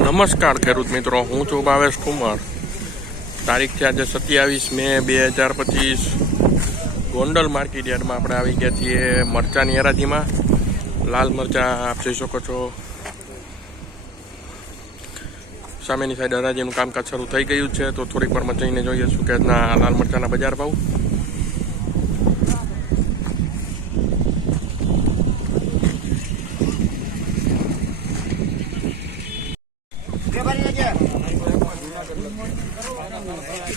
નમસ્કાર ખેડૂત મિત્રો, હું છું ભાવેશ કુમાર. તારીખ છે આજે સત્યાવીસ મે બે હજાર પચીસ. ગોંડલ માર્કેટ યાર્ડમાં આપણે આવી ગયા છીએ મરચાની હરાજીમાં. લાલ મરચાં આપ જોઈ શકો છો. સામેની સાઈડ હરાજીનું કામકાજ શરૂ થઈ ગયું છે, તો થોડીક વારમાં જઈને જોઈએ શું કે લાલ મરચાંના બજાર ભાવ સાતસો એક બોલે બાપા લો લખ બિલ ના કેટલી હેલા બે હાલે બીજી બે લે હાલ આમાં સાતસો લખજે લખ લે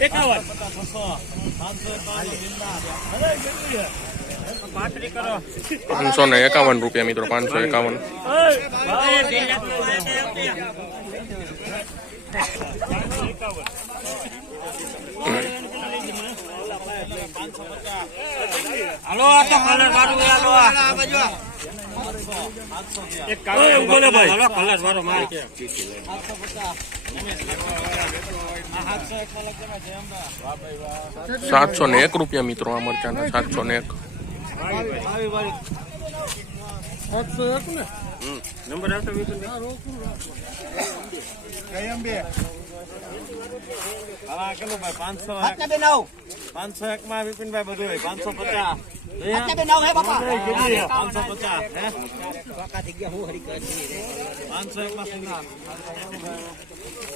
એકાવન પાંચસો ને એકાવન રૂપિયા મિત્રો પાંચસો એકાવન. હાલો આ તો કલર વાળું હાલો આ બાજુ એક કામ ભાઈ. હાલો કલર વાળો માર કે સાતસો ને એક રૂપિયા મિત્રો આ મરચાના સાતસો ને એક. પાંચસો એક. માં વિપિનભાઈ બધું પાંચસો પચાસ.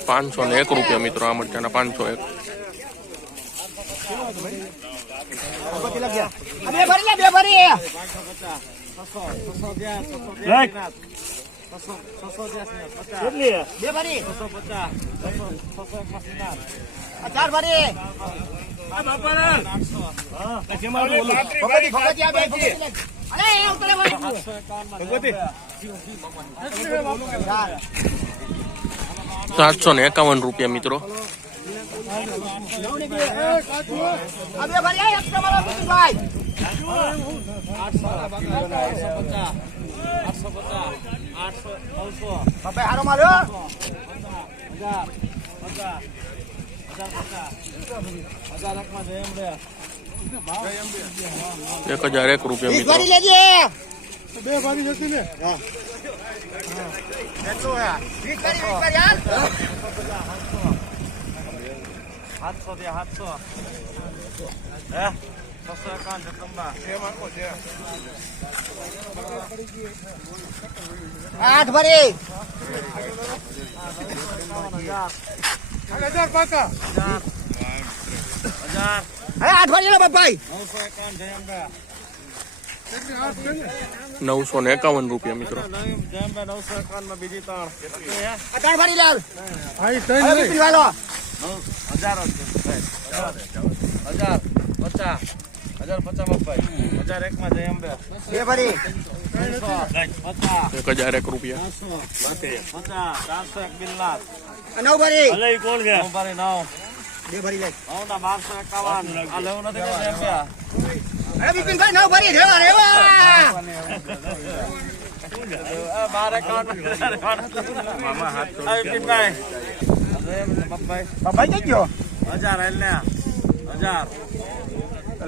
પાંચસો ને એક રૂપિયા મિત્રો આ મરચાના પાંચસો એક. ચાર ભરી. સાતસો ને એકાવન રૂપિયા મિત્રો. આઠસો પચાસ આઠસો નવસો એક હજાર એક રૂપિયા મિત્રો. બે ભાગી જશે ને? સાતસો થી સાતસો. હે? છસો એકાવન જગદંબા આઠ ભરી નવસો ને એકાવન રૂપિયા, મિત્રો. બીજી ત્રણ હજાર હજાર પચાસ હજાર પચાસ હજાર એક જય અંબે એક હજાર એક રૂપિયા. પચાસ એક આ નવ ભરી. નવ ભરી નવ. બે ભરી જાય ના બારસો એકાવન. આ લેવું નથી કે અંબે અરે બિપિનભાઈ નવ ભરી રેવા રેવા.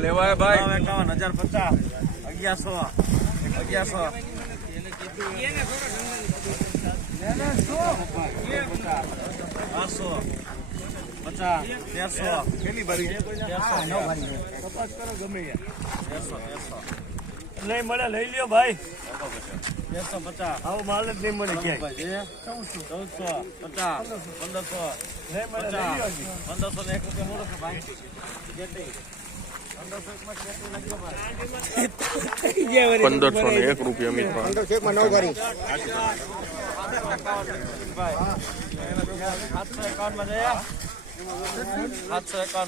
લેવાય ભાઈ. એકાવન હજાર પચાસ. અગિયારસો. અગિયારસો. બારસો પચાસ તેરસો કેટલી પચાસ તેરસો કેટલી ભરી? તપાસ કરો ગમે તેરસો તેરસો. નહીં મળે લઈ લ્યો ભાઈ. તેરસો પચાસ. આવો માલ જ નહીં મળે ક્યાંય. ચૌદસો પચાસ પંદરસો. નહીં મળે પચાસ. પંદરસો ને એક રૂપિયા મળો ભાઈ. પંદરસો ને એક રૂપિયા મિત્રો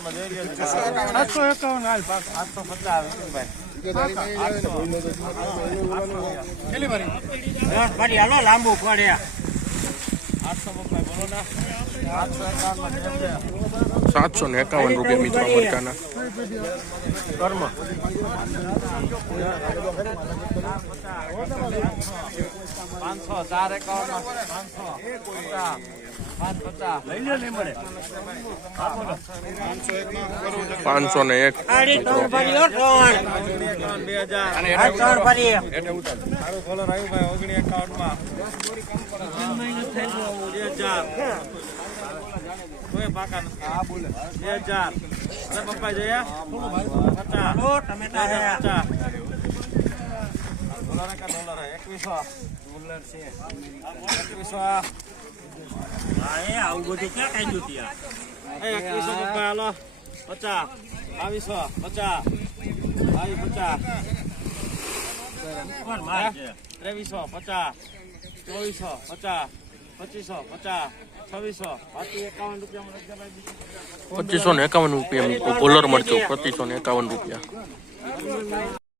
સાતસો એકાવન હાલ સાતસો પચાસ. લાંબુ પડે આઠસો પપ્પા બોલો ને સાતસો ને એકાવન રૂપિયા મિત્રો મરચાના પાંચસો ચાર એકાવન પાંચસો. પચાસ ને એક પપ્પા જયા? ટમેટા પચાસ. ડોલર છે. એકવીસો હા એ આવું બધું ક્યાં કાઢ્યું ત્યાં એકવીસો પપ્પા હાલો પચાસ. બાવીસો. પચાસ. બાવીસ પચાસ ત્રેવીસો. પચાસ. ચોવીસો. પચાસ. પચીસો. પચાસ. પચીસો ને એકાવન રૂપિયા કોલર મળશે પચીસો ને એકાવન રૂપિયા.